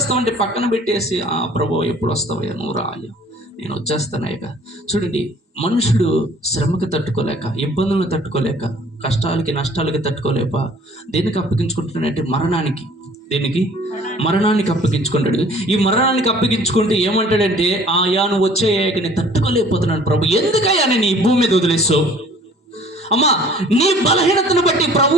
చేస్తామంటే పక్కన పెట్టేసి ప్రభు ఎప్పుడు వస్తావయ్యా, నువ్వు రాయ్యా, నేను వచ్చేస్తానయ్యా. చూడండి, మనుషుడు శ్రమకి తట్టుకోలేక, ఇబ్బందులను తట్టుకోలేక, కష్టాలకి నష్టాలకి తట్టుకోలేక దేనికి అప్పగించుకుంటున్నాడంటే మరణానికి. దేనికి? మరణానికి అప్పగించుకుంటాడు. ఈ మరణానికి అప్పగించుకుంటే ఏమంటాడంటే, అయ్యా నువ్వు వచ్చేయక నేను తట్టుకోలేకపోతున్నాను ప్రభు, ఎందుకయ్యా నేను ఈ భూమి మీద వదిలేస్తావు? అమ్మా, నీ బలహీనతను బట్టి ప్రభు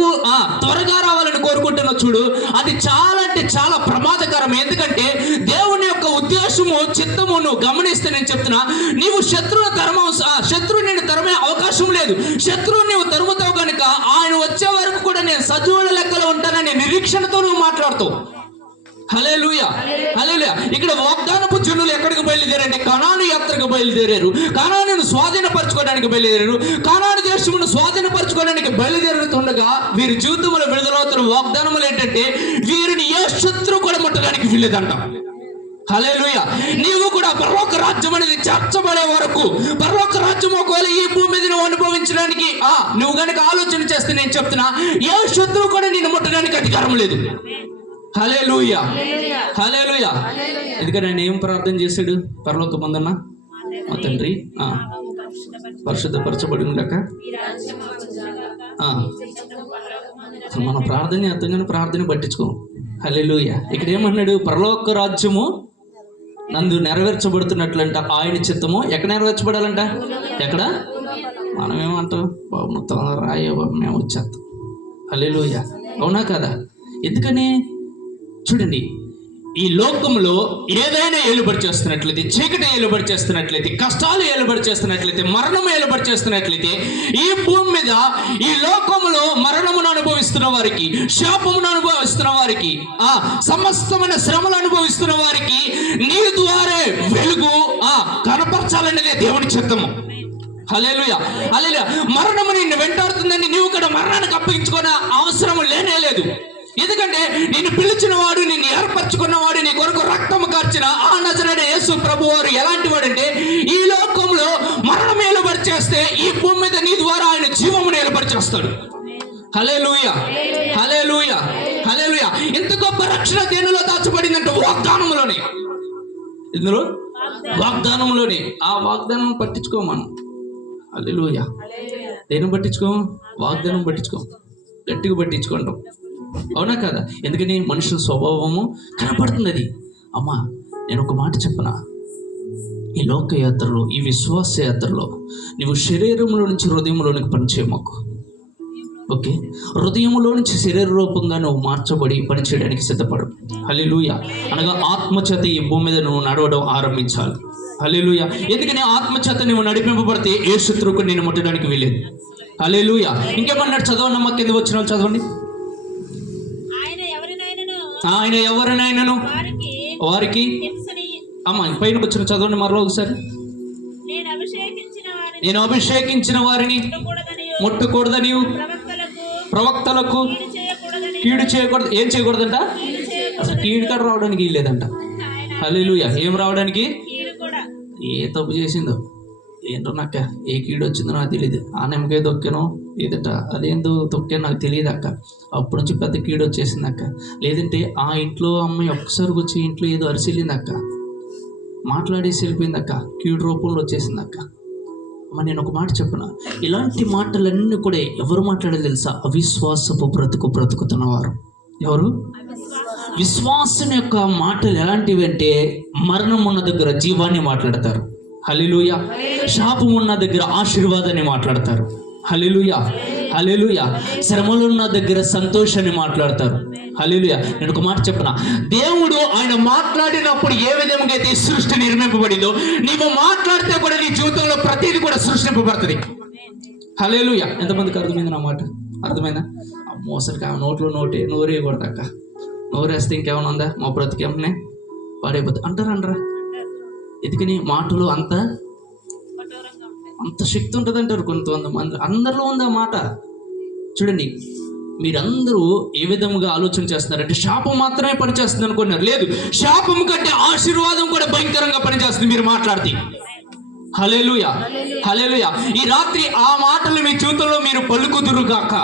త్వరగా రావాలని కోరుకుంటున్నావు చూడు, అది చాలా అంటే చాలా ప్రమాదకరం. ఎందుకంటే దేవుని యొక్క ఉద్దేశము, చిత్తము నువ్వు గమనిస్తే నేను చెప్తున్నా, నీవు శత్రువు నేను తరమే అవకాశం లేదు. శత్రువు నీవు తరుముతావు కనుక ఆయన వచ్చే వరకు కూడా నేను సజీవుల లెక్కలో ఉంటానని నిరీక్షణతో నువ్వు మాట్లాడుతావు. హల్లెలూయా, హల్లెలూయా. ఇక్కడ వాగ్దానపు జనులు ఎక్కడికి బయలుదేరండి? కనాను యాత్రకు బయలుదేరారు. కనానును స్వాధీనపరచుకోవడానికి బయలుదేరారు. కనాను దేశమును స్వాధీనపరచుకోవడానికి బయలుదేరుతుండగా వీరి జీవితంలో విడుదలవుతున్న వాగ్దానములు ఏంటంటే, వీరిని ఏ శత్రువు కూడా ముట్టడానికి వీల్లేదంట. హల్లెలూయా. నీవు కూడా పరలోక రాజ్యం అనేది చేర్చబడే వరకు, పరలోక రాజ్యం ఒకవేళ ఈ భూమి మీద నువ్వు అనుభవించడానికి నువ్వు కనుక ఆలోచన చేస్తే నేను చెప్తున్నా, ఏ శత్రువు కూడా నిన్ను ముట్టడానికి అధికారం లేదు. హల్లెలూయా, హల్లెలూయా. ఎందుకంటే ఆయన ఏం ప్రార్థన చేశాడు? పరలోకమందున్న మా తండ్రి పరిశుద్ధపరచబడి ఉండక. మన ప్రార్థన అర్థంగానే ప్రార్థన పట్టించుకో. హల్లెలూయా. ఇక్కడ ఏమన్నాడు? పరలోక రాజ్యము నందు నెరవేర్చబడుతున్నట్లంట ఆయన చిత్తము. ఎక్కడ నెరవేర్చబడాలంట? ఎక్కడ? మనం ఏమంటాం? బాబు నువ్వు రాయ బాబు, మేము వచ్చేస్తాం. హల్లెలూయా. అవునా కదా? ఎందుకని? చూడండి, ఈ లోకంలో ఏదైనా ఏలుబడి చేస్తున్నట్లయితే, చీకటి ఏలుబడి చేస్తున్నట్లయితే, కష్టాలు ఏలుబడి చేస్తున్నట్లయితే, మరణము ఏలుబడి చేస్తున్నట్లయితే, ఈ భూమి మీద ఈ లోకంలో మరణమును అనుభవిస్తున్న వారికి, శాపమును అనుభవిస్తున్న వారికి, సమస్తమైన శ్రమలు అనుభవిస్తున్న వారికి నీ ద్వారా వెలుగు కనపరచాలనేదే దేవుని చిత్తము. హల్లెలూయా, హల్లెలూయా. మరణము నిన్ను వెంటాడుతుందని నీవు కూడా మరణానికి అప్పగించుకునే అవసరం లేనే లేదు. ఎందుకంటే నిన్ను పిలిచిన వాడు, నిన్ను ఏర్పరచుకున్నవాడు, నీ కొరకు రక్తము కార్చిన నజరేయుడైన యేసు ప్రభు వారు ఎలాంటి వాడంటే, ఈ లోకంలో మరణం ఏలుబడి చేస్తే ఈ భూమి మీద నీ ద్వారా ఆయన జీవమును ఏలుబడి చేస్తాడు. హల్లెలూయా, హల్లెలూయా, హల్లెలూయా. ఇంత గొప్ప రక్షణ దేనిలో దాచబడిందంటే వాగ్దానములోనే. ఇందులో వాగ్దానంలోనే. ఆ వాగ్దానం పట్టించుకో మనం. హల్లెలూయా. దేని పట్టించుకో? వాగ్దానం పట్టించుకో, గట్టిగా పట్టించుకుంటాం. అవునా కదా? ఎందుకని? మనుషుల స్వభావము కనపడుతుంది అది. అమ్మా, నేను ఒక మాట చెప్పనా, ఈ లోకయాత్రలో, ఈ విశ్వాస యాత్రలో నువ్వు శరీరంలో నుంచి హృదయంలోనికి పనిచేయమాకు. ఓకే? హృదయంలో నుంచి శరీర రూపంగా నువ్వు మార్చబడి పనిచేయడానికి సిద్ధపడు. హల్లెలూయా. అనగా ఆత్మచేత ఈ భూమి మీద నువ్వు నడవడం ఆరంభించాలి. హల్లెలూయా. ఎందుకని? ఆత్మచేత నువ్వు నడిపింపబడితే ఏ శత్రువుకు నేను ముట్టడానికి వీలేదు. హల్లెలూయా. ఇంకేమన్నాడు? చదవండి, కింద వచ్చిన వాళ్ళు చదవండి. ఆయన ఎవరినైనాను వారికి పైన వచ్చిన చదవండి మరో ఒకసారి. నేను అభిషేకించిన వారిని ముట్టకూడదని ప్రవక్తలకు కీడు చేయకూడదు. ఏం చేయకూడదంట? అసలు కీడు కాడ రావడానికి వీల్లేదంట. హల్లెలూయా. ఏం రావడానికి? ఏ తప్పు చేసిందో ఏంటో నాక, ఏ కీడు వచ్చిందో నాకు తెలియదు. ఆ నిమ్మకాయ తొక్కానో లేదట, అదేందో తొక్కానో నాకు తెలియదు అక్క. అప్పటి నుంచి పెద్ద కీడు వచ్చేసింది అక్క. లేదంటే ఆ ఇంట్లో అమ్మాయి ఒక్కసారి వచ్చి ఇంట్లో ఏదో అరిసిల్లింది అక్క, మాట్లాడేసి వెళ్ళిపోయింది అక్క, కీడు రూపంలో వచ్చేసింది అక్క. అమ్మ, నేను ఒక మాట చెప్పనా, ఇలాంటి మాటలన్నీ కూడా ఎవరు మాట్లాడాలి తెలుసా? అవిశ్వాసపు బ్రతుకుతున్నవారు. ఎవరు? విశ్వాసం యొక్క మాటలు ఎలాంటివి అంటే, మరణం ఉన్న దగ్గర జీవాన్ని మాట్లాడతారు. హల్లెలూయా. శాపం ఉన్న దగ్గర ఆశీర్వాదాన్ని మాట్లాడతారు. హల్లెలూయా, హల్లెలూయా. శ్రమలు ఉన్న దగ్గర సంతోషాన్ని మాట్లాడతారు. హల్లెలూయా. నేను ఒక మాట చెప్పనా, దేవుడు ఆయన మాట్లాడినప్పుడు ఏ విధంగా అయితే సృష్టి నిర్మింపబడిందో, నీవు మాట్లాడితే కూడా నీ జీవితంలో ప్రతిదీ కూడా సృష్టింపబడుతుంది. హల్లెలూయా. ఎంతమందికి అర్థమైంది నా మాట? అర్థమైందా? అమ్మో, అసలు నోట్లో నోరేయకూడదు అక్క. నోరేస్తే ఇంకేమైనా ఉందా? మా బ్రతికేమనే పాడైపోతుంది అంటారా? ఎందుకని? మాటలు అంత శక్తి ఉంటుంది అంటారు కొంతమంది. అందరిలో ఉంది ఆ మాట. చూడండి, మీరందరూ ఏ విధంగా ఆలోచన చేస్తున్నారంటే శాపం మాత్రమే పనిచేస్తుంది అనుకున్నారు. లేదు, శాపం కంటే ఆశీర్వాదం కూడా భయంకరంగా పనిచేస్తుంది మీరు మాట్లాడితే. హల్లెలూయా, హల్లెలూయా. ఈ రాత్రి ఆ మాటలు మీ జీవితంలో మీరు పలుకుదురు గాక.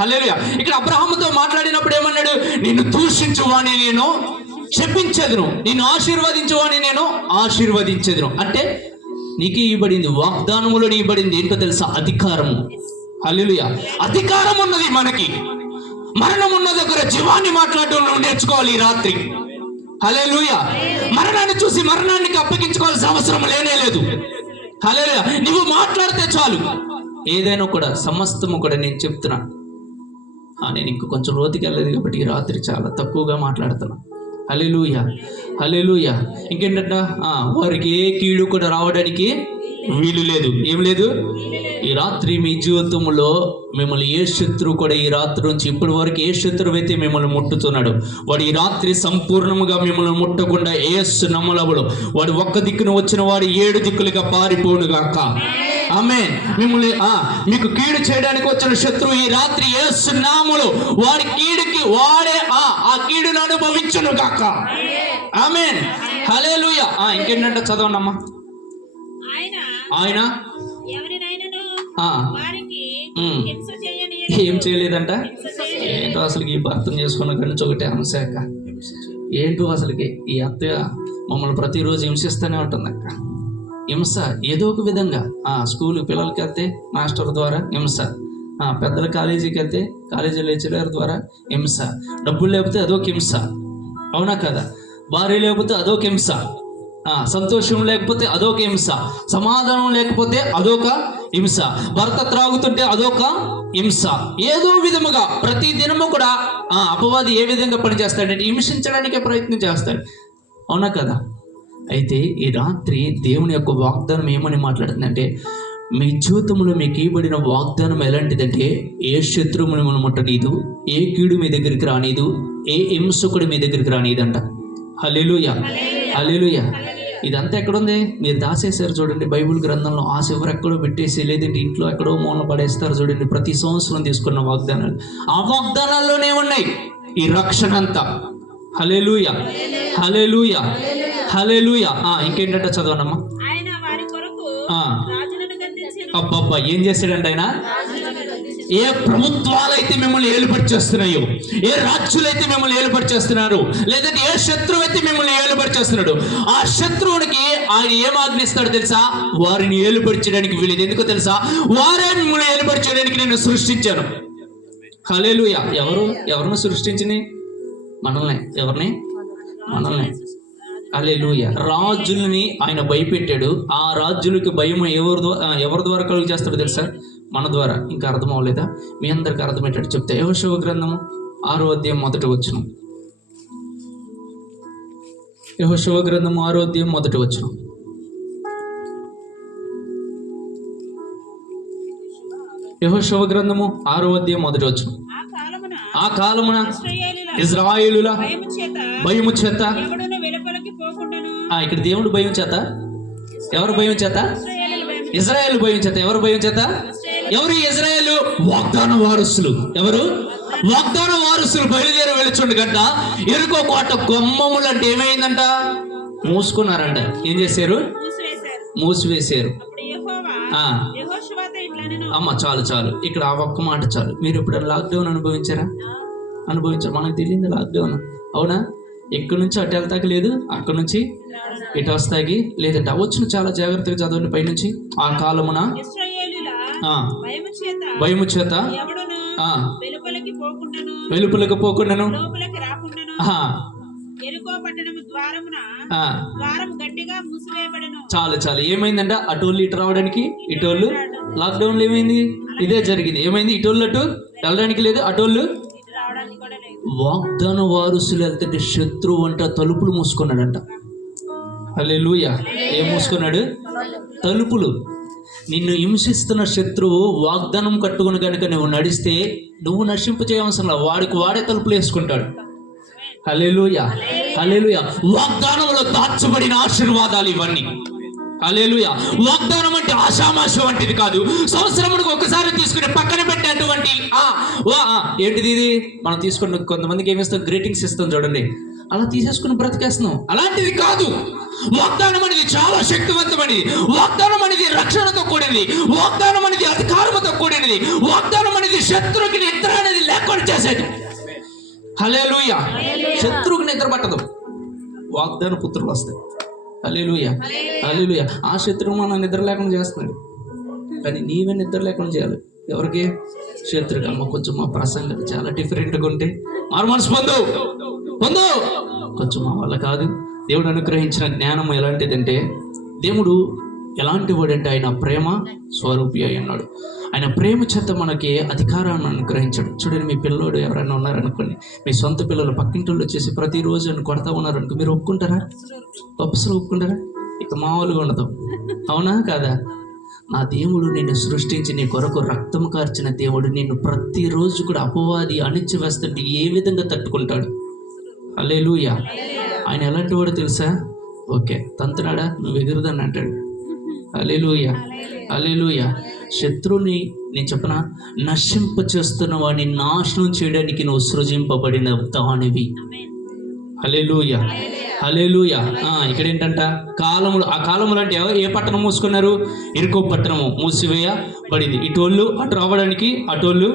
హల్లెలూయా. ఇక్కడ అబ్రహాముతో మాట్లాడినప్పుడు ఏమన్నాడు? నిన్ను దూషించువాని నేను శపించెదను, నిన్ను ఆశీర్వదించువాని నేను ఆశీర్వదించెదను. అంటే నీకు ఇవ్వబడింది, వాగ్దానములో ఇవ్వబడింది ఏంటో తెలుసా? అధికారము. హల్లెలూయా. అధికారం ఉన్నది మనకి. మరణం ఉన్న దగ్గర జీవాన్ని మాట్లాడడంలో నేర్చుకోవాలి ఈ రాత్రి. హల్లెలూయా. మరణాన్ని చూసి మరణానికి అప్పగించుకోవాల్సిన అవసరం లేనే లేదు. హల్లెలూయా. నువ్వు మాట్లాడితే చాలు. ఏదైనా కూడా సమస్తము కూడా నేను చెప్తున్నా. నేను ఇంక కొంచెం లోతుకి వెళ్ళలేదు కాబట్టి ఈ రాత్రి చాలా తక్కువగా మాట్లాడుతున్నా. హల్లెలూయా, హల్లెలూయా. ఇంకేంటంట, వారికి ఏ కీడు కూడా రావడానికి వీలు లేదు. ఏం లేదు. ఈ రాత్రి మీ జీవితంలో మిమ్మల్ని ఏ శత్రువు కూడా ఈ రాత్రి నుంచి ఇప్పటి వరకు ఏ శత్రువు అయితే మిమ్మల్ని ముట్టుతున్నాడు, వాడు ఈ రాత్రి సంపూర్ణంగా మిమ్మల్ని ముట్టకుండా యేసు నామములో వాడు ఒక్క దిక్కున వచ్చిన వాడు 7 దిక్కులుగా పారిపోనుగాక. ఆమేన్. మిమ్మల్ని మీకు కీడు చేయడానికి వచ్చిన శత్రువు ఈ రాత్రి యేసు నామములో వాడి కీడుకి వాడే ఆ కీడును అనుభవించును గాక. ఆమేన్. హల్లెలూయా. ఇంకేంటంటే చదవండమ్మా. ఆయన ఏం చేయలేదంట. ఏంటో అసలుకి ఈ భర్తను చేసుకున్న కానీ ఒకటే అంశాక ఏంటో అసలుకి ఈ అత్తయ్య మమ్మల్ని ప్రతిరోజు హింసిస్తూనే ఉంటుంది అక్క. హింస ఏదో ఒక విధంగా. స్కూల్ పిల్లలకి వెళ్తే మాస్టర్ ద్వారా హింస, పెద్దల కాలేజీకి వెళ్తే కాలేజీ లెక్చరర్ ద్వారా హింస, డబ్బులు లేకపోతే అదొక హింస. అవునా కదా? భార్య లేకపోతే అదొక హింస, సంతోషం లేకపోతే అదొక హింస, సమాధానం లేకపోతే అదొక హింస, భర్త త్రాగుతుంటే అదొక హింస. ఏదో విధముగా ప్రతి దినము కూడా అపవాది ఏ విధంగా పనిచేస్తాడంటే హింసించడానికే ప్రయత్నం చేస్తాడు. అవునా కదా? అయితే ఈ రాత్రి దేవుని యొక్క వాగ్దానం ఏమని మాట్లాడుతుందంటే, మీ జీవితంలో మీకు ఇవ్వబడిన వాగ్దానం ఎలాంటిదంటే, ఏ శత్రువు మిమ్మల్ని ముట్టనీదు, ఏ కీడు మీ దగ్గరికి రానీదు, ఏ హింసకుడు మీ దగ్గరికి రానీదంట. హల్లెలూయా, హల్లెలూయా. ఇదంతా ఎక్కడుంది? మీరు దాసేశారు చూడండి బైబిల్ గ్రంథంలో. ఆ చివరి ఎక్కడో పెట్టేసి, లేదంటే ఇంట్లో ఎక్కడో మూల పడేస్తారు చూడండి. ప్రతి సంవత్సరం తీసుకున్న వాగ్దానాలు ఆ వాగ్దానాల్లోనే ఉన్నాయి ఈ రక్షణ అంతా. హల్లెలూయా, హల్లెలూయా, హల్లెలూయా. ఇంకేంటంటే చదవనమ్మా. అబ్బబ్బా, ఏం చేశాడంట ఆయన? ఏ ప్రభుత్వాలైతే మిమ్మల్ని ఏలుపరిచేస్తున్నాయో, ఏ రాజ్యులైతే మిమ్మల్ని ఏలుపరిచేస్తున్నారు, లేదంటే ఏ శత్రువు అయితే మిమ్మల్ని ఏలుపరిచేస్తున్నాడు, ఆ శత్రువునికి ఆయన ఏం ఆజ్ఞిస్తాడు తెలుసా? వారిని ఏలుపరిచడానికి వీలేదు. ఎందుకో తెలుసా? వారే మిమ్మల్ని ఏలుపరిచడానికి నేను సృష్టించాను. హల్లెలూయా. ఎవరిని సృష్టించింది? మనల్ని. ఎవరిని? మనల్ని. హల్లెలూయా. రాజులని ఆయన భయపెట్టాడు. ఆ రాజులకి భయం ఎవరి ద్వారా కలుగు చేస్తాడు తెలుసా? మన ద్వారా. ఇంకా అర్థం అవ్వలేదా? మీ అందరికి అర్థమయ్యేటట్టు చెప్తే, యెహోషువ గ్రంథము 6వ అధ్యాయం 1వ వచనం. యెహోషువ గ్రంథము 6వ అధ్యాయం 1వ వచనం. యెహోషువ గ్రంథము 6వ అధ్యాయం 1వ వచనం. ఆ కాలమున ఇశ్రాయేలుల భయము చేత. ఇక్కడ దేవుడు భయం చేత. ఎవరు భయం చేత? ఇశ్రాయేలు భయం చేత. ఎవరు భయం చేత? ఎవరు ఇశ్రాయేలు? వాగ్దాన వారసులు. ఎవరు? వాగ్దాన వారసులు బయలుదేరి వెళుచుండగంట ఎరుకో కోట గుమ్మములు అంటే ఏమైందంట? మూసుకున్నారంట. ఏం చేశారు? మూసివేశారు. అమ్మ చాలు చాలు, ఇక్కడ ఆ ఒక్క మాట చాలు. మీరు ఎప్పుడైనా లాక్డౌన్ అనుభవించారా? అనుభవించారు. మనకు తెలియదు లాక్డౌన్. అవునా? ఎక్కడి నుంచి అటు వెళ్తాకి లేదు, అక్కడి నుంచి ఇటు వస్తాకి లేదంటే వచ్చిన. చాలా జాగ్రత్తగా చదవండి పైనుంచి. ఆ కాలమున భయము చేత వెలుపలకు పోకుండాను చాలు చాలు. ఏమైందంట? అటోళ్ళు ఇటు రావడానికి, ఇటోళ్ళు లాక్డౌన్లో ఏమైంది? ఇదే జరిగింది. ఏమైంది? ఇటోళ్ళు అటు వెళ్ళడానికి లేదు, అటోళ్ళు. వాగ్దాన వారసులు వెళ్తుంటే శత్రువు అంట తలుపులు మూసుకున్నాడంట. హల్లెలూయా. ఏం మూసుకున్నాడు? తలుపులు. నిన్ను హింసిస్తున్న శత్రువు వాగ్దానం కట్టుకుని కనుక నువ్వు నడిస్తే నువ్వు నశింప చేయవలసిన వాడికి వాడే తలుపులు వేసుకుంటాడు. హల్లెలూయా, హల్లెలూయా. వాగ్దానంలో దాచబడిన ఆశీర్వాదాలు ఇవన్నీ. హల్లెలూయా. వాగ్దానం అంటే ఆషామాష వంటిది కాదు. సంవత్సరమునికి ఒకసారి తీసుకుని పక్కన పెట్టేటువంటి ఏంటిది ఇది? మనం తీసుకుని కొంతమందికి ఏమి ఇస్తాం? గ్రీటింగ్స్ ఇస్తాం చూడండి. అలా తీసేసుకుని బ్రతికేస్తున్నాం. అలాంటిది కాదు. వాగ్దానం అనేది చాలా శక్తివంతమైనది. వాగ్దానం అనేది రక్షణతో కూడినది. వాగ్దానం అనేది అధికారంతో కూడినది. వాగ్దానం అనేది శత్రువుకి నిద్ర అనేది లేకుండా చేసేది. హల్లెలూయా. శత్రువుకి నిద్ర పట్టదు. వాగ్దాన పుత్రులు వస్తాయి. హల్లెలూయా, హల్లెలూయా. ఆ శత్రువు మన నిద్ర లేకుండా చేస్తున్నాడు, కానీ నీవే నిద్ర లేకుండా చేయాలి. ఎవరికి? శత్రువుకి. అమ్మ కొంచెం మా ప్రసంగాలు చాలా డిఫరెంట్గా ఉంటే మారు మనసు పొందు కొంచెం మా వల్ల కాదు. దేవుడు అనుగ్రహించిన జ్ఞానం ఎలాంటిదంటే, దేవుడు ఎలాంటి వాడంటే ఆయన ప్రేమ స్వరూపి అయి ఉన్నాడు. ఆయన ప్రేమ చేత మనకి అధికారాన్ని అనుగ్రహించాడు. చూడండి, మీ పిల్లోడు ఎవరైనా ఉన్నారనుకోండి, మీ సొంత పిల్లలు పక్కింటి వచ్చేసి ప్రతిరోజు అని కొడతా ఉన్నారనుకో, మీరు ఒప్పుకుంటారా? అసలు ఒప్పుకుంటారా? ఇక మామూలుగా ఉండదు. అవునా కాదా? నా దేవుడు నిన్ను సృష్టించి నీ కొరకు రక్తం కార్చిన దేవుడు నిన్ను ప్రతిరోజు కూడా అపవాది అణిచివేస్తుంటే ఏ విధంగా తట్టుకుంటాడు? హల్లెలూయా. ఆయన ఎలాంటి వాడు తెలుసా? ఓకే, తంతునాడా నువ్వు ఎగురుదని అంటాడు. హల్లెలూయా, హల్లెలూయా. శత్రువుని నేను చెప్పనా, నశింప చేస్తున్న వాడిని నాశనం చేయడానికి నువ్వు సృజింపబడిన దానివి. హల్లెలూయా, హల్లెలూయా. ఇక్కడ ఏంటంట, కాలములు. ఆ కాలములు అంటే ఏ పట్టణం మూసుకున్నారు? ఇరుకో పట్టణము మూసివేయబడింది. ఇటోళ్ళు అటు రావడానికి, అటోళ్ళు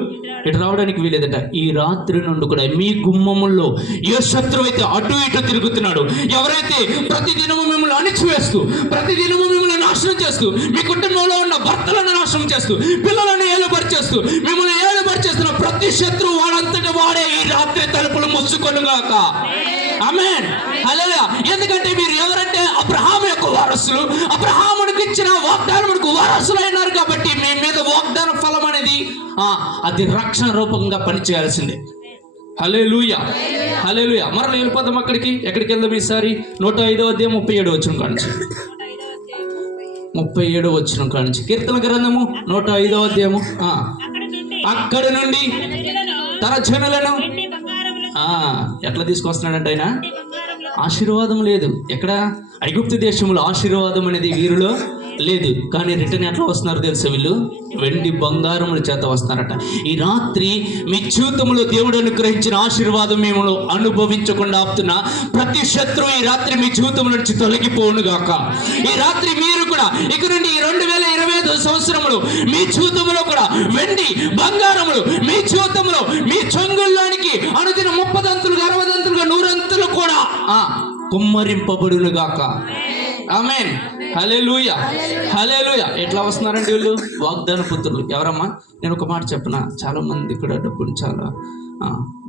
ఇటు రావడానికి వీలేదట. ఈ రాత్రి నుండి కూడా మీ గుమ్మముల్లో ఏ శత్రువు అయితే అటు ఇటు తిరుగుతున్నాడు, ఎవరైతే ప్రతిదినము మిమ్మల్ని అణిచివేస్తూ, ప్రతిదినము మిమ్మల్ని నాశనం చేస్తూ, మీ కుటుంబంలో ఉన్న భర్తలను నాశనం చేస్తూ, పిల్లలను ఏలుబరిచేస్తూ, మిమ్మల్ని ఏలుబరిచేస్తున్న ప్రతి శత్రువు వాడంతటి వాడే ఈ రాత్రి తలుపులు మూసుకొనుగాక. ఆమేన్, హల్లెలూయా. ఎందుకంటే మీరు ఎవరంటే అబ్రహాము యొక్క వారసులు, అబ్రహామునికి ఇచ్చిన వాగ్దానమునకు వారసులు అయినారు. కాబట్టి మీ మీద వాగ్దాన ఫలం అనేది అది రక్షణ రూపంగా పనిచేయాల్సిందే. హల్లెలూయా, హల్లెలూయా. మరలా వెళ్ళిపోదాం అక్కడికి. ఎక్కడికి వెళ్దాం ఈసారి? 105వ అధ్యాయం 37వ వచనం కానించి, 37వ వచనం కానించి, కీర్తన గ్రంథము 105వ అధ్యాయము. అక్కడి నుండి తన జనులను ఎట్లా తీసుకొస్తున్నాడంటే ఆయన ఆశీర్వాదం లేదు. ఎక్కడ? ఐగుప్తు దేశంలో ఆశీర్వాదం అనేది వీరిలో లేదు, కానీ రిటర్న్ ఎట్లా వస్తున్నారు తెలుసా? వీళ్ళు వెండి బంగారముల చేత వస్తున్నారట. ఈ రాత్రి మీ జీవితంలో దేవుడు అనుగ్రహించిన ఆశీర్వాదం మేము అనుభవించకుండా ఆపుతున్న ప్రతి శత్రువు ఈ రాత్రి మీ జీవితంలో నుంచి తొలగిపోనుగాక. ఈ రాత్రి మీరు కూడా ఇక నుండి 2025 సంవత్సరములు మీ జీవితంలో కూడా వెండి బంగారములు మీ జీవితంలో, మీ చొంగుల్లోనికి అనుదిన 30 దంతులుగా 60 దంతులుగా 100 అంతులు కూడా కుమ్మరింపబడునుగాక. ఆమేన్, హల్లెలూయా, హల్లెలూయా. ఎట్లా వస్తున్నారండి వీళ్ళు? వాగ్దాన పుత్రులు. ఎవరమ్మా? నేను ఒక మాట చెప్పనా, చాలా మంది కూడా డబ్బులు, చాలా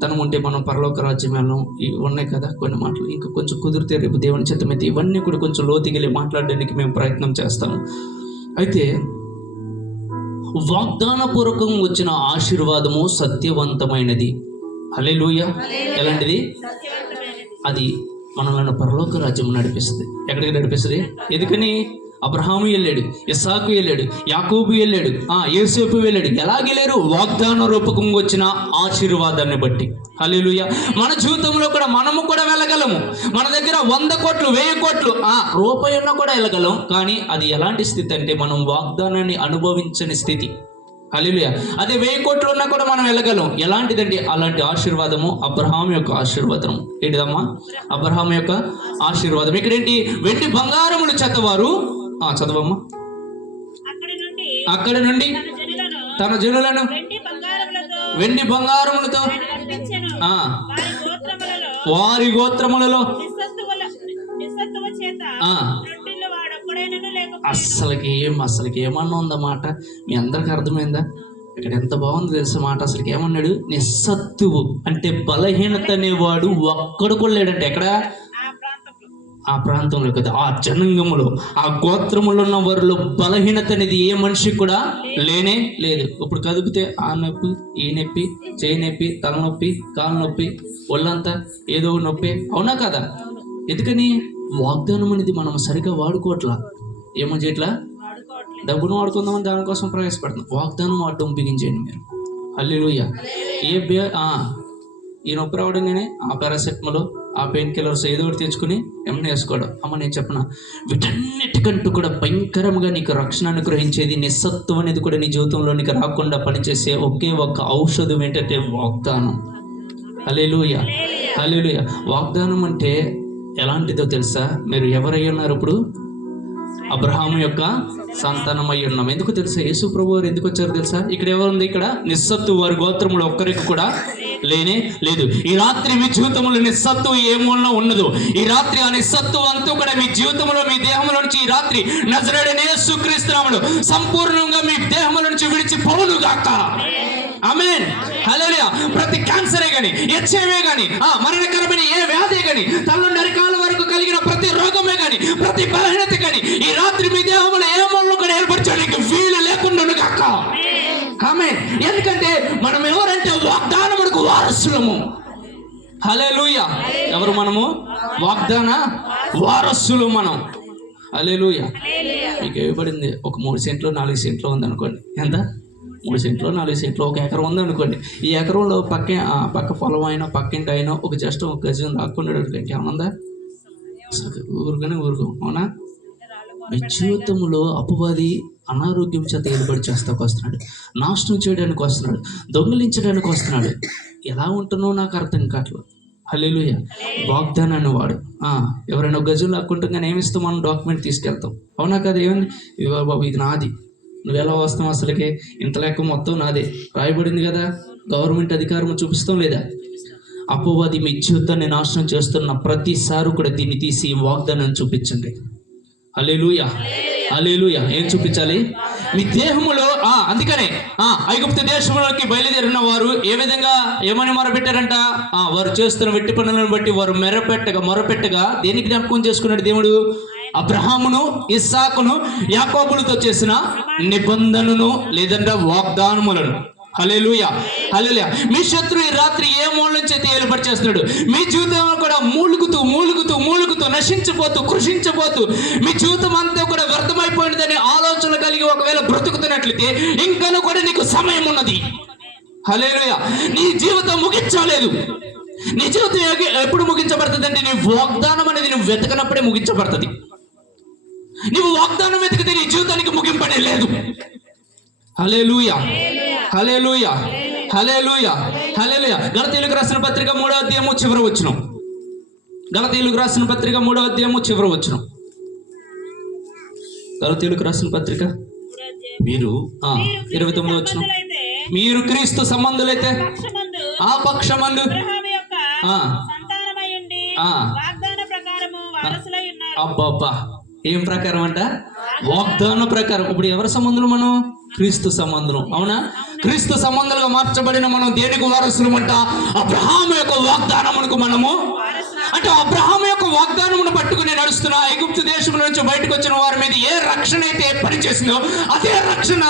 ధనం ఉంటే మనం పరలోక రాజ్యం వెళ్ళం, ఇవి ఉన్నాయి కదా కొన్ని మాటలు. ఇంకా కొంచెం కుదిరితే రేపు దేవుని చిత్తమైతే ఇవన్నీ కూడా కొంచెం లోతుకెళ్ళి మాట్లాడడానికి మేము ప్రయత్నం చేస్తాము. అయితే వాగ్దానపూర్వకం వచ్చిన ఆశీర్వాదము సత్యవంతమైనది. హల్లెలూయా. ఎలాంటిది? అది మనల్ని పరలోక రాజ్యం నడిపిస్తుంది. ఎక్కడికి నడిపిస్తుంది? ఎందుకని? అబ్రహాము వెళ్ళాడు, ఇస్సాకు వెళ్ళాడు, యాకోబు వెళ్ళాడు, యోసేపు వెళ్ళాడు. ఎలాగెళ్ళారు? వాగ్దాన రూపకంగా వచ్చిన ఆశీర్వాదాన్ని బట్టి. హల్లెలూయా. మన జీవితంలో కూడా మనము కూడా వెళ్ళగలము. మన దగ్గర 100 కోట్లు 1000 కోట్లు రూపాయి ఉన్నా కూడా వెళ్ళగలం. కానీ అది ఎలాంటి స్థితి అంటే మనం వాగ్దానాన్ని అనుభవించని స్థితి. హల్లెలూయా. అదే 1000 కోట్లు ఉన్నా కూడా మనం వెళ్ళగలం. ఎలాంటిదంటే అలాంటి ఆశీర్వాదము అబ్రహాము యొక్క ఆశీర్వాదం. ఏంటిదమ్మా? అబ్రహాము యొక్క ఆశీర్వాదం. ఇక్కడేంటి? వెండి బంగారములు చేతవారు. చదవమ్మా. అక్కడి నుండి తన జనులను వెండి బంగారములతో వారి గోత్రములలో అస్సలకి ఏమన్నా ఉందన్నమాట. మీ అందరికి అర్థమైందా? ఇక్కడ ఎంత బాగుంది తెలుసా మాట. అసలుకి ఏమన్నాడు? నిస్సత్తువు అంటే బలహీనత అనేవాడు ఒక్కడు కూడా లేడంటే. ఎక్కడ? ఆ ప్రాంతంలో కదా, ఆ జనాంగంలో, ఆ గోత్రములో ఉన్న వారిలో బలహీనత అనేది ఏ మనిషికి కూడా లేనే లేదు. ఇప్పుడు కదిపితే ఆ నొప్పి, ఈ నొప్పి, చేయి నొప్పి, తలనొప్పి, కాలు నొప్పి, ఒళ్ళంతా ఏదో నొప్పి. అవునా కదా? ఎందుకని? వాగ్దానం అనేది మనం సరిగ్గా వాడుకోవట్లా. ఏమో చేయట్లా? డబ్బును వాడుకుందామని దానికోసం ప్రయాసపడుతున్నాం. వాగ్దానం వాడడం బిగించేయండి మీరు. హల్లెలూయా. ఈ నొప్పి రావడంగానే ఆ పారాసెటమాల్, ఆ పెయిన్ కిల్లర్స్ ఏదో ఒకటి తెచ్చుకుని ఏమన్నా వేసుకోవడం. అమ్మ నేను చెప్పనా, వీటన్నిటికంటూ కూడా భయంకరంగా నీకు రక్షణ అనుగ్రహించేది, నిస్సత్వం అనేది కూడా నీ జీవితంలో నీకు రాకుండా పనిచేసే ఒకే ఒక ఔషధం ఏంటంటే వాగ్దానం. హల్లెలూయా, హల్లెలూయా. వాగ్దానం అంటే ఎలాంటిదో తెలుసా? మీరు ఎవరై ఉన్నారు ఇప్పుడు? అబ్రహాము యొక్క సంతానమై ఉన్నాం. ఎందుకు తెలుసా? యేసు ప్రభు వారు ఎందుకు వచ్చారు తెలుసా? ఇక్కడ ఎవరుంది? ఇక్కడ నిస్సత్తు వారి గోత్రములు ఒక్కరికి కూడా లేనే లేదు. ఈ రాత్రి మీ జీవితంలో నిస్సత్తు ఏ మూలన ఉన్నదో, ఈ రాత్రి ఆ నిస్సత్తు అంతా కూడా మీ జీవితంలో, మీ దేహంలో నుంచి ఈ రాత్రి నజరేయుడైన యేసుక్రీస్తు నామములో సంపూర్ణంగా మీ దేహంలో నుంచి విడిచిపోవును గాక. ఆమేన్, హల్లెలూయా. ప్రతి క్యాన్సరే గాని, హెచ్ఐవీ గాని, మరణకరమైన ఏ వ్యాధి గాని, తల నుండి అరికాల వరకు కలిగిన ప్రతి రోగమే గాని, ప్రతి బలహీనత గాని ఈ రాత్రి మీ దేహంలో ఏ మూలలో కూడా ఏర్పరచడానికి వీలు లేకుండా గాక. ఆమేన్. ఎందుకంటే మనం ఎవరంటే వాగ్దానమునకు వారసులము. హల్లెలూయా. ఎవరు మనము? వాగ్దాన వారసులు మనం. హల్లెలూయా. మీకు ఇవ్వబడింది ఒక 3 సెంట్లు 4 సెంట్లు ఉంది అనుకోండి. ఎంత? 3 సెంట్లు 4 సెంట్లు, 1 ఎకరం ఉంది అనుకోండి. ఈ ఎకరంలో పక్క పొలం అయినా పక్కింటి అయినా ఒక జస్ట్ 1 గజం దాక్కున్నాడు అనుకోండి, ఏమన్నా ఊరుగానే ఊరుకోం. అవునా? మీ జీవితంలో అపవాది అనారోగ్యం చేత ఏర్పడి చేస్తాకు వస్తున్నాడు, నాశనం చేయడానికి వస్తున్నాడు, దొంగిలించడానికి వస్తున్నాడు. ఎలా ఉంటున్నావు నాకు అర్థం కావట్లేదు. హల్లెలూయా. వాగ్దానాన్ని వాడు. ఎవరైనా 1 గజం లాక్కుంటాం కానీ ఏమిస్తాం? మనం డాక్యుమెంట్ తీసుకెళ్తాం. అవునా కదా? ఏముంది? ఇవ్వ బాబు ఇది నాది, నువ్వు ఎలా వస్తావు? అసలుకే ఇంత లెక్క మొత్తం నాదే రాయబడింది కదా. గవర్నమెంట్ అధికారం చూపిస్తాం లేదా? అపవాది మీ జీవితాన్ని నాశనం చేస్తున్న ప్రతిసారి కూడా దీన్ని తీసి వాగ్దానం చూపించండి. హల్లెలూయా, హల్లెలూయా. ఏం చూపించాలి? మీ దేహములో. అందుకనే ఐగుప్తు దేశంలోకి బయలుదేరిన వారు ఏ విధంగా ఏమని మొరపెట్టారంట? వారు చేస్తున్న వెట్టి పనులను బట్టి వారు మొరపెట్టగా దేనికి జ్ఞాపకం చేసుకున్నాడు దేవుడు? అబ్రహామును, ఇస్సాకును, యాకోబులతో చేసిన నిబంధనను, లేదంటే వాగ్దానములను. హల్లెలూయా, హల్లెలూయా. మీ శత్రువు ఈ రాత్రి ఏ మూల నుంచి అయితే ఏర్పాటు చేస్తున్నాడు, మీ జీవితంలో కూడా మూలుగుతూ మూలుగుతూ మూలుగుతూ నశించిపోతూ కృషించిపోతూ మీ జీవితం అంతా కూడా వ్యర్థమైపోయినదని ఆలోచన కలిగి ఒకవేళ బ్రతుకుతున్నట్లయితే ఇంకనూ కూడా నీకు సమయం ఉన్నది. హల్లెలూయా. నీ జీవితం ముగించలేదు. నీ జీవితం ఎప్పుడు ముగించబడుతుంది అంటే నీ వాగ్దానం అనేది నువ్వు వెతకనప్పుడే ముగించబడుతుంది. నువ్వు వాగ్దానం వెతికితే నీ జీవితానికి ముగింపనే లేదు. హల్లెలూయా, హల్లెలూయా, హల్లెలూయా, హల్లెలూయా. గలతీయులకు రాసిన పత్రిక 3వ అధ్యాయము చివరి వచనం. గలతీయులకు రాసిన పత్రిక 3వ అధ్యాయము చివరి వచనం. గలతీయులకు రాసిన పత్రిక మీరు 29వ వచనం. మీరు క్రీస్తు సంబంధులైతే ఆ పక్షమందు అబ్బా, ఏం ప్రకారం అంట? వాగ్దాన ప్రకారం. ఇప్పుడు ఎవరి సంబంధులు? మనం క్రీస్తు సంబంధులు. అవునా? క్రీస్తు సంబంధాలుగా మార్చబడిన మనం దేనికి వారసులమంట? అబ్రహాము యొక్క వాగ్దానమునకు మనము. అంటే అబ్రహాము యొక్క వాగ్దానమును పట్టుకుని నడుస్తున్న ఐగుప్తు దేశం నుంచి బయటకు వచ్చిన వారి మీద ఏ రక్షణ అయితే పనిచేసిందో అదే రక్షణ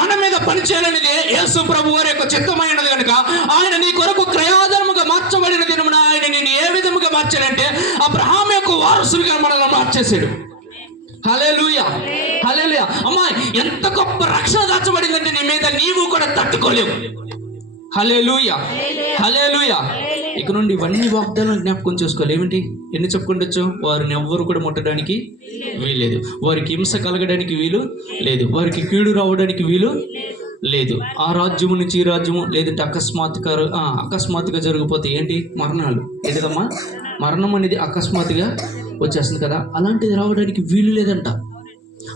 మన మీద పనిచేయాలనేది యేసు ప్రభు వారి యొక్క చిత్తమైనది కనుక ఆయన నీ కొరకు క్రయోదనముగా మార్చబడిన దినమున ఆయన నేను ఏ విధముగా మార్చాడంటే అబ్రహాము యొక్క వారసులుగా మనల్ని మార్చేశాడు. హల్లెలూయా, హల్లెలూయా. అమ్మా, ఎంత గొప్ప రక్షణ దాచబడిందంటే నీ మీద నీవు కూడా తట్టుకోలేవు. హల్లెలూయా, హల్లెలూయా. ఇక నుండి ఇవన్నీ వాగ్దానాలు జ్ఞాపకం చేసుకోవాలి. ఏమిటి? ఎన్ని చెప్పుకుంటొచ్చు? వారిని ఎవ్వరు కూడా ముట్టడానికి వీల్లేదు, వారికి హింస కలగడానికి వీలు లేదు, వారికి కీడు రావడానికి వీలు లేదు. ఆ రాజ్యము నుంచి ఈ రాజ్యము, లేదంటే అకస్మాత్తుగా జరిగిపోతే ఏంటి? మరణాలు. ఏంటిదమ్మా? మరణం అనేది అకస్మాత్తుగా వచ్చేస్తుంది కదా. అలాంటిది రావడానికి వీలు లేదంట.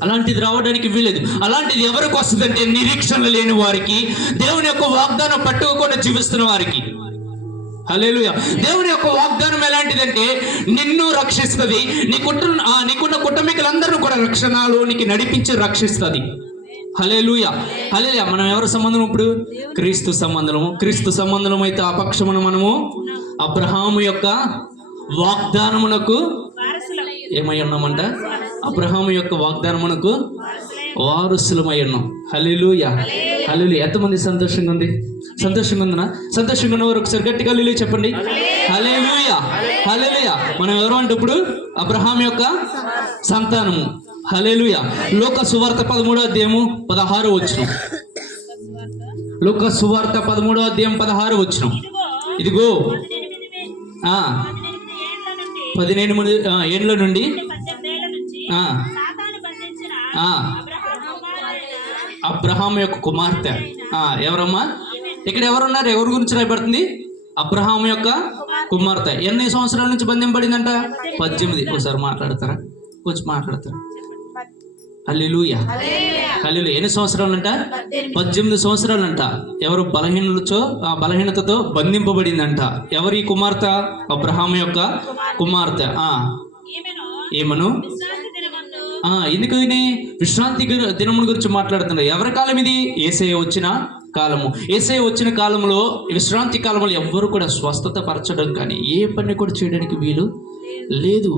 అలాంటిది రావడానికి వీలేదు. అలాంటిది ఎవరికి వస్తుందంటే నిరీక్షణ లేని వారికి, దేవుని యొక్క వాగ్దానం పట్టుకోకుండా జీవిస్తున్న వారికి. హల్లెలూయా. దేవుని యొక్క వాగ్దానం ఎలాంటిదంటే నిన్ను రక్షిస్తుంది, నీకున్న కుటుంబీకులందరూ కూడా రక్షణలోనికి నడిపించి రక్షిస్తుంది. హల్లెలూయా, హల్లెలూయా. మనం ఎవరి సంబంధం? ఇప్పుడు క్రీస్తు సంబంధము. క్రీస్తు సంబంధం అయితే ఆ పక్షమున మనము అబ్రహాము యొక్క వాగ్దానమునకు ఏమై ఉన్నామంట? అబ్రహాము యొక్క వాగ్దానమునకు వారసులమై ఉన్నాం. హల్లెలూయా, హల్లెలూయా. ఎంతమంది సంతోషంగా ఉంది? సంతోషంగా ఉందనా? సంతోషంగా ఉన్నవారు ఒకసారి గట్టిగా హల్లెలూయా చెప్పండి. హల్లెలూయా, హల్లెలూయా. మనం ఎవరు అంటే ఇప్పుడు అబ్రహాము యొక్క సంతానము. హల్లెలూయా. లోక సువార్త 13వ అధ్యాయము 16వ వచనం. లోక సువార్త 13వ అధ్యాయం 16వ వచనం. ఇదిగో 18 ఏండ్ల నుండి అబ్రహాము యొక్క కుమార్తె. ఎవరమ్మా? ఇక్కడ ఎవరున్నారు? ఎవరి గురించి రాయబడుతుంది? అబ్రహాము యొక్క కుమార్తె. ఎన్ని సంవత్సరాల నుంచి బంధింపబడిందంట? 18. ఒకసారి మాట్లాడతారా? కొంచెం మాట్లాడతారా? హల్లెలూయా. హల్లెలూయా. ఎన్ని సంవత్సరాలంట? 18 సంవత్సరాలంట. ఎవరు ఆ బలహీనతతో బంధింపబడిందంట. ఎవరి కుమార్తె? అబ్రహాము యొక్క కుమార్తె. ఏమను ఎందుకు విశ్రాంతి దినముల గురించి మాట్లాడుతున్నారు? ఎవరి కాలం ఇది? యేసయ్య వచ్చిన కాలము. యేసయ్య వచ్చిన కాలంలో, విశ్రాంతి కాలంలో ఎవ్వరు కూడా స్వస్థత పరచడం కానీ ఏ పని కూడా చేయడానికి వీలు లేదు.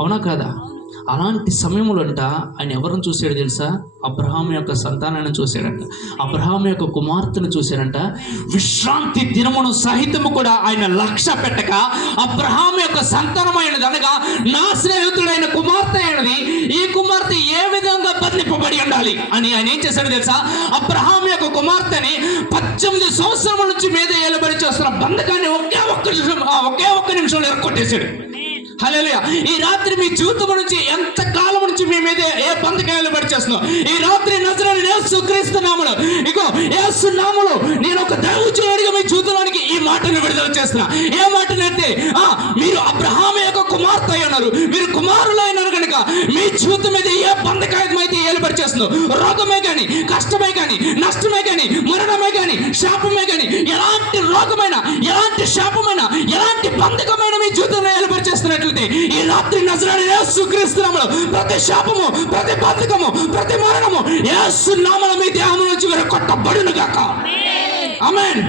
అవునా కాదా? అలాంటి సమయంలో అంట ఆయన ఎవరిని చూశాడు తెలుసా? అబ్రహాము యొక్క సంతానాన్ని చూశాడంట. అబ్రహాము యొక్క కుమార్తెను చూశాడంట. విశ్రాంతి దినమును సహితము కూడా ఆయన లక్ష్య పెట్టక అబ్రహాము యొక్క సంతానం అయినది అనగా నా స్నేహితుడైన కుమార్తె అయినది, ఈ కుమార్తె ఏ విధంగా బంధింపబడి ఉండాలి అని ఆయన ఏం చేశాడు తెలుసా? అబ్రహాము యొక్క కుమార్తెని 18 సంవత్సరముల నుంచి మీద ఏలుబడి చేస్తున్న బంధకాన్ని ఒకే ఒక్క నిమిషంలో ఎరగొట్టేశాడు. హల్లెలూయా. ఈ రాత్రి మీ జీవితం నుంచి ఎంత కాలం నుంచి మీ మీద ఏ బంధకాయలు పడిచేస్తున్నావు, ఈ రాత్రి నజరేయుడైన యేసు క్రీస్తు నామములో, ఇగో యేసు నామములో నేను ఒక దైవజనుడిగా మీ జీవితంలోనికి ఈ మాటను విడుదల చేస్తున్నా. ఏ మాటనంటే మీరు అబ్రహాము యొక్క కుమార్తె అయి ఉన్నారు, మీరు కుమారులు అయినారు కనుక మీ జీవితం మీద ఏ బంధకాయం అయితే ఏలుబడి చేస్తుందో, రోగమే కానీ, కష్టమే కానీ, నష్టమే కానీ, మరణమే కానీ, శాపమే కానీ, ఎలాంటి రోగమైన, ఎలాంటి శాపమైన, ఎలాంటి బంధకమైన మీ జీవితంలో ఏలుబడి చేస్తున్నట్లయితే ఈ రాత్రి నజరేయుడైన యేసు క్రీస్తు నామములో ప్రతి శాపము, ప్రతి బంధకము, ప్రతి మరణము యేసు నామములో మీ దేహం నుంచి విరగొట్టబడును గాక. ఆమేన్,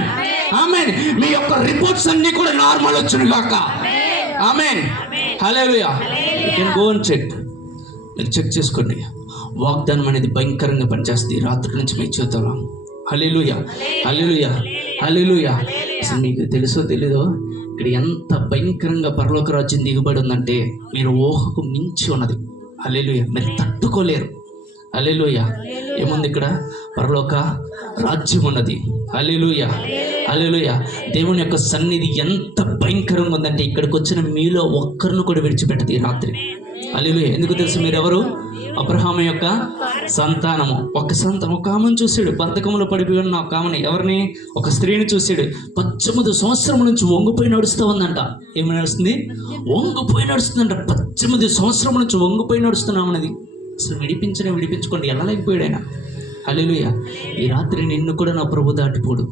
ఆమేన్. మీ యొక్క రిపోర్ట్స్ అన్ని కూడా నార్మల్ వచ్చును గాక. ఆమేన్, హల్లెలూయా. You can go and check. మీరు చెక్ చేసుకోండి. వాగ్దానం అనేది భయంకరంగా పనిచేస్తుంది ఈ రాత్రి నుంచి మీ జీవితంలో. హల్లెలూయా, హల్లెలూయా, హల్లెలూయా. అసలు మీకు తెలుసో తెలీదో ఇక్కడ ఎంత భయంకరంగా పరలోక రాజ్యం దిగుబడి ఉందంటే మీరు ఊహకు మించి ఉన్నది. హల్లెలూయా. మీరు తట్టుకోలేరు. హల్లెలూయా. ఏముంది ఇక్కడ? పరలోక రాజ్యం ఉన్నది. హల్లెలూయా, హల్లెలూయా. దేవుని యొక్క సన్నిధి ఎంత భయంకరంగా ఉందంటే ఇక్కడికి వచ్చిన మీలో ఒక్కరిని కూడా విడిచిపెట్టదు ఈ రాత్రి. హల్లెలూయా. ఎందుకు తెలుసు? మీరెవరు? అబ్రహాము యొక్క సంతానము. ఒక ఆమెను చూశాడు, బంధకంలో పడిపోయి ఉన్న ఒక ఆమెని. ఎవరిని? ఒక స్త్రీని చూశాడు. 18 సంవత్సరం నుంచి వంగిపోయి నడుస్తూ ఉందంట. ఏమి నడుస్తుంది? వంగిపోయి నడుస్తుందంట. 18 సంవత్సరం నుంచి వంగిపోయి నడుస్తున్నామన్నది. అసలు విడిపించుకోండి వెళ్ళలేకపోయాడు ఆయన. హల్లెలూయా. ఈ రాత్రి నిన్ను కూడా నా ప్రభు దాటిపోడు.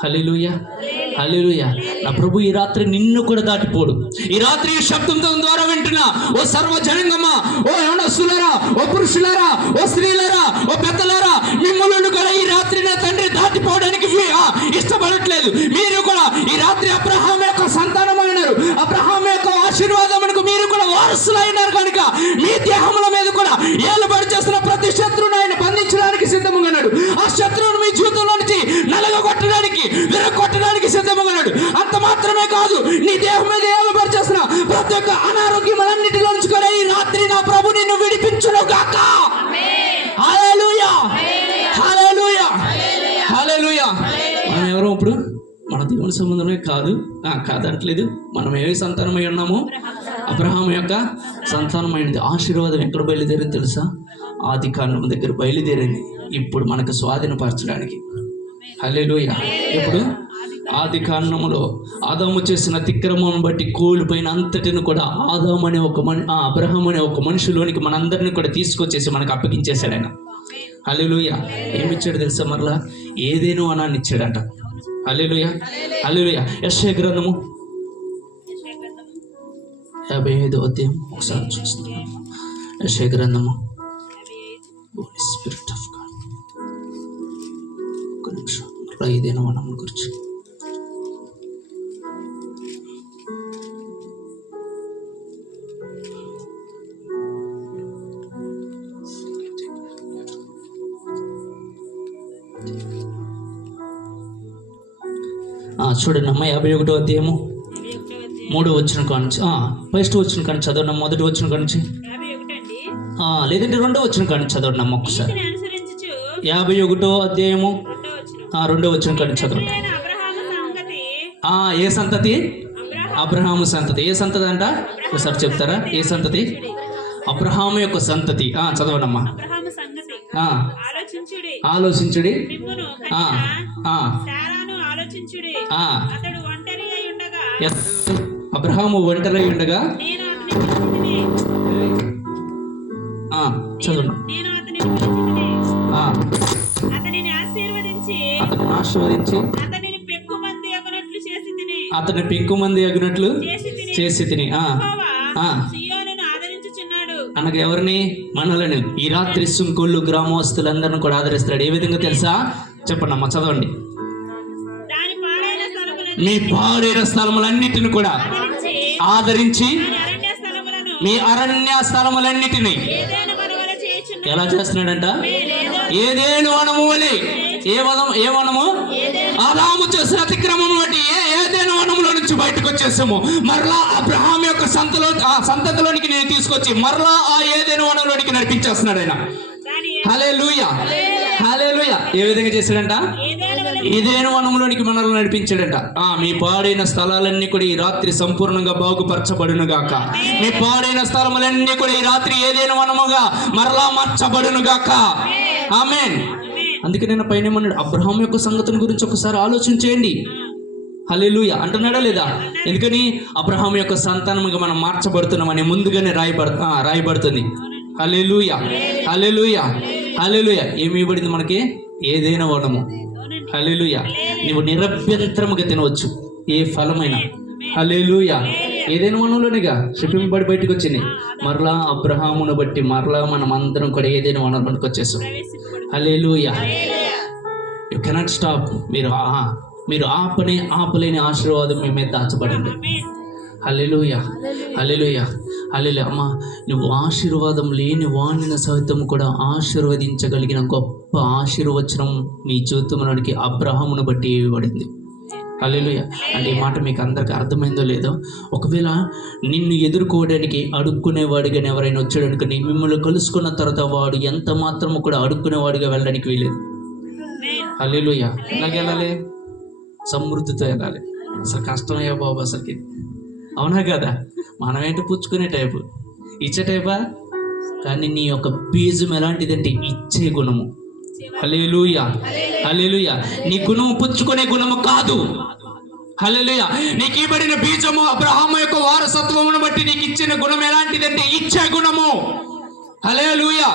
హల్లెలూయా, హల్లెలూయా. నా ప్రభు ఈ రాత్రి నిన్ను కూడా దాటిపోడు. ఈ రాత్రి ఈ శబ్దంతో ద్వారా వింటున్నా ఓ సర్వజనంగమా, ఓ యవనస్తులారా, ఓ పురుషులారా, ఓ స్త్రీలారా, ఓ పెద్దలారా, మిమ్మల్ని కూడా ఈ రాత్రి నా తండ్రి దాటిపోవడానికి ఇష్టపడట్లేదు. మీరు కూడా ఈ రాత్రి అబ్రహాము యొక్క సంతానమైనారు. అబ్రహాము యొక్క ఆశీర్వాదమునకు మీరు కూడా వారసులైనారు కనుక మీ దేహముల మీద కూడా ఏలుబడి చేస్తున్న ప్రతి శత్రువును ఆయన బంధించడానికి సిద్ధంగా ఉన్నాడు. ఆ శత్రువును మీ జీవితంలో నుంచి నలగొట్టడానికి, విరగొట్టడానికి సిద్ధంగా ఉన్నాడు. అంత మాత్రమే కాదు, నీ దేహం మీద ఏలుబడి చేస్తున్న ప్రతి ఒక్క అనారోగ్యములన్నిటిలో నుంచి కూడా ఈ రాత్రి నా ప్రభు నిన్ను విడిపించును గాక. హల్లెలూయా, హల్లెలూయా, హల్లెలూయా. మనం ఎవరో ఇప్పుడు మన దేవుని సంబంధమే కాదంటలేదు. మనం ఏ సంతానమై ఉన్నాము? అబ్రహాము యొక్క సంతానమైనది. ఆశీర్వాదం ఎక్కడ బయలుదేరింది తెలుసా? ఆది కాండం దగ్గర బయలుదేరింది. ఇప్పుడు మనకు స్వాధీనపరచడానికి. హల్లెలూయా. ఇప్పుడు ఆది కాండములో ఆదాము చేసిన అతిక్రమం బట్టి కూలిపోయిన అంతటిని కూడా ఆదాము అనే అబ్రహాము అనే ఒక మనుషులోనికి మనందరిని కూడా తీసుకొచ్చేసి మనకు అప్పగించేశాడు ఆయన. హల్లెలూయా. ఏమిచ్చాడు తెలుసా? మరలా ఏదేను అనాన్ని ఇచ్చాడంట. హల్లెలూయా, హల్లెలూయా. యెషయా గ్రంథము 55వ అధ్యాయం ఒకసారి చూస్తున్నాం. యెషయా గ్రంథము. Holy spirit of God. ఒక నిమిషం. ఏదైనా మనం గురించి చూడండి అమ్మ. 51వ అధ్యాయము 3వ వచనం కానించి, ఫస్ట్ వచనం కానీ చదవండి. మొదటి వచనం కానించి, లేదంటే 2వ వచనం కానీ చదవండి అమ్మ ఒకసారి. 51వ అధ్యాయము 2వ వచనం కానీ చదవండి. ఏ సంతతి? అబ్రహాము సంతతి. ఏ సంతతి అంట? ఒకసారి చెప్తారా? ఏ సంతతి? అబ్రహాము యొక్క సంతతి. చదవండి అమ్మా. ఆలోచించుడి. అబ్రహాము ఒంటరి ఉండగా చదవండి. అతనిని ఆశీర్వదించి అతను ఆశీర్వదించి అతనిని పెక్కుమంది అగునట్లు చేసి తిని అతని పెంకుమంది అగినట్లు చేసి తిని సియోనును ఆదరించుచున్నాడు. అనగా ఎవరిని? మనలను. ఈ రాత్రి సుంకుళ్ళు గ్రామస్తులందరిని కూడా ఆదరిస్తాడు. ఏ విధంగా తెలుసా? చెప్పండి అమ్మ, చదవండి. దాని పాడైన స్థలములను మీ పాడైన స్థలములన్నిటిని కూడా ఆదరించి అరణ్య స్థలములను మీ అరణ్య స్థలములన్నిటిని ఏదైనా వనముల చేయుచున్నాడు. ఎలా చేస్తున్నాడంట? ఏదేను వనము వలె. ఏ వనము? ఆదాము చేసిన అతిక్రమం బట్టి ఏదేను వనములో నుంచి బయటకు వచ్చేసాము. మరలా అబ్రహాం యొక్క సంతతిలోనికి నేను తీసుకొచ్చి మరలా ఆ ఏదేను వనంలోనికి నడిపించేస్తున్నాడు ఆయన. హల్లెలూయా, హల్లెలూయా. ఏ విధంగా చేశాడంట? ఏదేను వనంలోనికి మనల్ని నడిపించాడంట. మీ పాడైన స్థలాలన్నీ కూడా ఈ రాత్రి సంపూర్ణంగా బాగుపరచబడును గాక. మీ పాడైన స్థలములన్నీ కూడా ఈ రాత్రి ఏదేను వనముగా మరలా మార్చబడును గాక. ఆమేన్. అందుకే నేను పైన ఏమన్నాడు? అబ్రహాం యొక్క సంగతిని గురించి ఒకసారి ఆలోచన చేయండి. హల్లెలూయా అంటున్నాడా లేదా? ఎందుకని? అబ్రహాం యొక్క సంతానముగా మనం మార్చబడుతున్నామని ముందుగానే రాయబడుతుంది. హల్లెలూయా, హల్లెలూయా, హల్లెలూయా. ఏమి ఇవ్వబడింది మనకి? ఏదైనా వనము. హల్లెలూయా. నువ్వు నిరభ్యంతరముగా తినవచ్చు ఏ ఫలమైనా. హల్లెలూయా. ఏదైనా వనంలోనిగా శపింపబడి బయటకు వచ్చింది. మరలా అబ్రహామును బట్టి మరలా మనం అందరం కూడా ఏదైనా వనంలోనికి వచ్చేసాం. హల్లెలూయా. You cannot stop. మీరు ఆపలేని ఆశీర్వాదం మీ మీద దాచబడింది. హల్లెలూయా, హల్లెలూయా, హల్లెలూయా. అమ్మ, నువ్వు ఆశీర్వాదం లేని వాణిని సైతం కూడా ఆశీర్వదించగలిగిన గొప్ప ఆశీర్వచనం మీ జీవితంలోనికి అబ్రహామును బట్టి ఇవ్వబడింది. హల్లెలూయా. అంటే ఈ మాట మీకు అందరికి అర్థమైందో లేదో? ఒకవేళ నిన్ను ఎదుర్కోవడానికి అడుక్కునేవాడిగా ఎవరైనా వచ్చాడనుకుని మిమ్మల్ని కలుసుకున్న తర్వాత వాడు ఎంత మాత్రము కూడా అడుక్కునేవాడిగా వెళ్ళడానికి వీలేదు. హల్లెలూయా. ఎలాగ వెళ్ళాలి? సమృద్ధితో వెళ్ళాలి. అసలు కష్టమయ్యా బాబు అసలుకి. అవునా కదా? మనమేంటి పుచ్చుకునే టైపు, ఇచ్చే టైపా? కానీ నీ యొక్క బీజం ఎలాంటిదంటే ఇచ్చే గుణము. హల్లెలూయా, హల్లెలూయా. నీ గుణము పుచ్చుకునే గుణము కాదు. హల్లెలూయా. నీకు ఇవ్వబడిన బీజము అబ్రహాము యొక్క వారసత్వమును బట్టి నీకు ఇచ్చిన గుణం ఎలాంటిదంటే ఇచ్చే గుణము. హల్లెలూయా,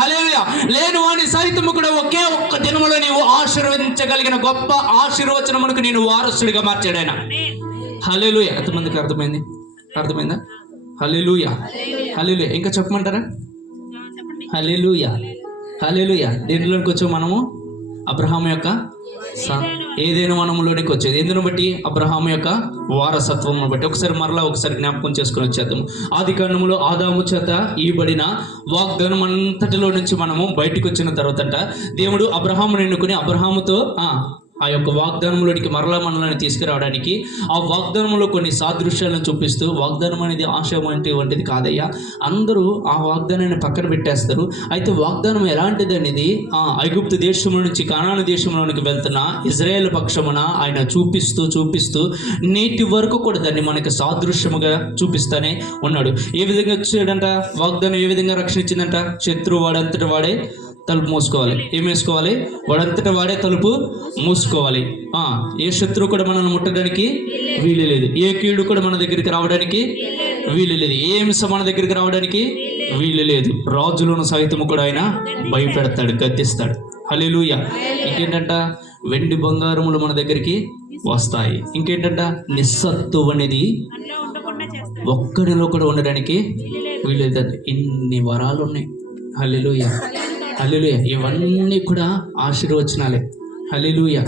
హల్లెలూయా. లేని వాని సైతము కూడా ఒకే ఒక్క దినములో నీవు ఆశీర్వదించగలిగిన గొప్ప ఆశీర్వచనమునకు నేను వారసుడిగా మార్చాడు ఆయన. హల్లెలూయా. ఎంతమందికి అర్థమైంది? అర్థమైందా? హల్లెలూయా, హల్లెలూయా. ఇంకా చెప్పమంటారా? హల్లెలూయా, హల్లెలూయా. దేనిలోనికి వచ్చాము మనము? అబ్రహాము యొక్క ఏదైనా వనంలోనికి వచ్చేది. ఎందును బట్టి? అబ్రహాము యొక్క వారసత్వం బట్టి. ఒకసారి జ్ఞాపకం చేసుకుని వచ్చేద్దాము. ఆది కాండములో ఆదాము చేత ఇవ్వబడిన వాగ్దానం అంతటిలో నుంచి మనము బయటకు వచ్చిన తర్వాత దేవుడు అబ్రహామును ఎన్నుకుని అబ్రహాముతో ఆ యొక్క వాగ్దానంలోనికి మరలా మనల్ని తీసుకురావడానికి ఆ వాగ్దానంలో కొన్ని సాదృశ్యాలను చూపిస్తూ, వాగ్దానం అనేది ఆశ వంటిది కాదయ్యా, అందరూ ఆ వాగ్దానాన్ని పక్కన పెట్టేస్తారు. అయితే వాగ్దానం ఎలాంటిది అనేది ఐగుప్తు దేశంలో నుంచి కానాను దేశంలోనికి వెళ్తున్న ఇజ్రాయేల్ పక్షమున ఆయన చూపిస్తూ నేటి వరకు కూడా దాన్ని మనకి సాదృశ్యముగా చూపిస్తూనే ఉన్నాడు. ఏ విధంగా వచ్చాడంట? వాగ్దానం ఏ విధంగా రక్షణ ఇచ్చిందంట? శత్రువు వాడంతటి వాడే తలుపు మూసుకోవాలి. ఏం వేసుకోవాలి? వాడంతటా వాడే తలుపు మూసుకోవాలి. ఏ శత్రువు కూడా మనల్ని ముట్టడానికి వీలు లేదు. ఏ కీడు కూడా మన దగ్గరికి రావడానికి వీలు లేదు. ఏ హింస మన దగ్గరికి రావడానికి వీలు లేదు. రాజులను సైతము కూడా ఆయన భయపెడతాడు, గద్దిస్తాడు. హల్లెలూయా. ఇంకేంటంట? వెండి బంగారములు మన దగ్గరికి వస్తాయి. ఇంకేంటంట? నిస్సత్తువ అనేది ఒక్కడిలో కూడా ఉండడానికి వీలేదండి. ఇన్ని వరాలు ఉన్నాయి. హల్లెలూయా, హల్లెలూయా. ఇవన్నీ కూడా ఆశీర్వచనాలే. హల్లెలూయా.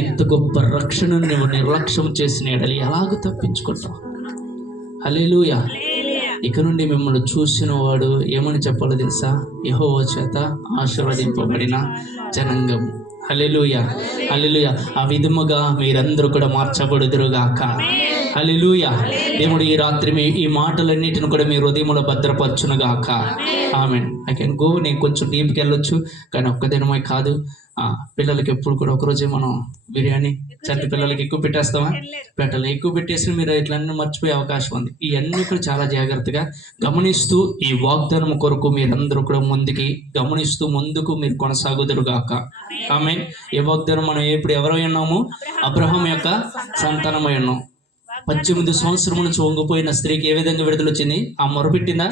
ఎంత గొప్ప రక్షణను నువ్వు నిర్లక్ష్యం చేసిన ఎడలి ఎలాగ తప్పించుకుంటావు? హల్లెలూయా. ఇక నుండి మిమ్మల్ని చూసిన వాడు ఏమని చెప్పాలో తెలుసా? యెహోవా చేత ఆశీర్వదింపబడిన జనాంగము. హల్లెలూయా, హల్లెలూయా. ఆ విధముగా మీరందరూ కూడా మార్చబడుదురుగాక. హల్లెలూయా. దేవుడు ఈ రాత్రి ఈ మాటలన్నిటిని కూడా మీ హృదయంలో భద్రపరచునుగాక. ఆమేన్. I can go. నేను కొంచెం డీప్కి వెళ్ళొచ్చు, కానీ ఒక్క దినమే కాదు. పిల్లలకి ఎప్పుడు కూడా ఒకరోజే మనం బిర్యానీ చంటి పిల్లలకి ఎక్కువ పెట్టేస్తామా? పెట్టాలి. ఎక్కువ పెట్టేసి మీరు ఇట్లన్నీ మర్చిపోయే అవకాశం ఉంది. ఇవన్నీ కూడా చాలా జాగ్రత్తగా గమనిస్తూ ఈ వాగ్దానం కొరకు మీరందరూ కూడా ముందుకు మీరు కొనసాగుదురుగాక. ఆమేన్. ఏ వాగ్దానం? మనం ఇప్పుడు ఎవరై ఉన్నాము? అబ్రహాం యొక్క సంతానమై ఉన్నాం. 18 సంవత్సరం నుంచి వంగిపోయిన స్త్రీకి ఏ విధంగా విడుదల వచ్చింది? ఆ మొరపెట్టిందా?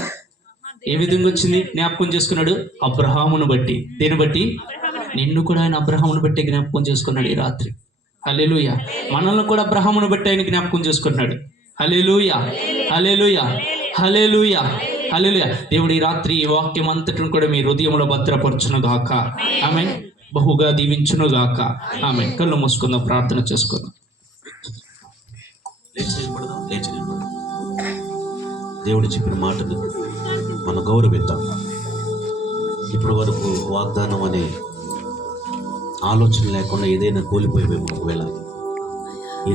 ఏ విధంగా వచ్చింది? జ్ఞాపకం చేసుకున్నాడు అబ్రహామును బట్టి. దేని బట్టి? నిన్ను కూడా ఆయన అబ్రహామును బట్టి జ్ఞాపకం చేసుకున్నాడు ఈ రాత్రి. హల్లెలూయా. మనల్ని కూడా అబ్రహామును బట్టి ఆయన జ్ఞాపకం చేసుకున్నాడు. హల్లెలూయా, హల్లెలూయా, హల్లెలూయా, హల్లెలూయా. దేవుడు ఈ రాత్రి ఈ వాక్యం అంతటిని కూడా మీ హృదయంలో భద్రపరచును గాక. ఆమేన్. బహుగా దీవించును గాక. ఆమేన్. కళ్ళు మూసుకుందాం, ప్రార్థన చేసుకుందాం. లేచి నిలబడదాం, లేచి నిలబడదాం. దేవుడు చెప్పిన మాటలు మనం గౌరవిద్దాం. ఇప్పటి వరకు వాగ్దానం అనే ఆలోచన లేకుండా ఏదైనా కోల్పోయేమో ఒకవేళ ఈ